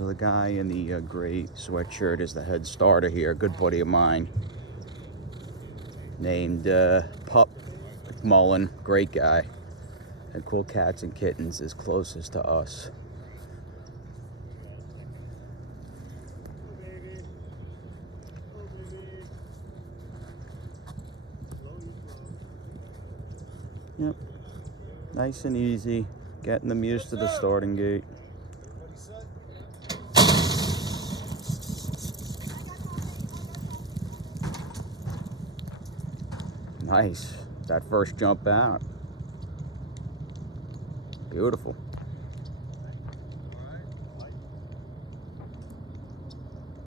So the guy in the gray sweatshirt is the head starter here, a good buddy of mine named Pup McMullen, great guy. And Coolcatsnkittens is closest to us. Yep, nice and easy, getting them used to the starting gate. Nice, that first jump out. Beautiful.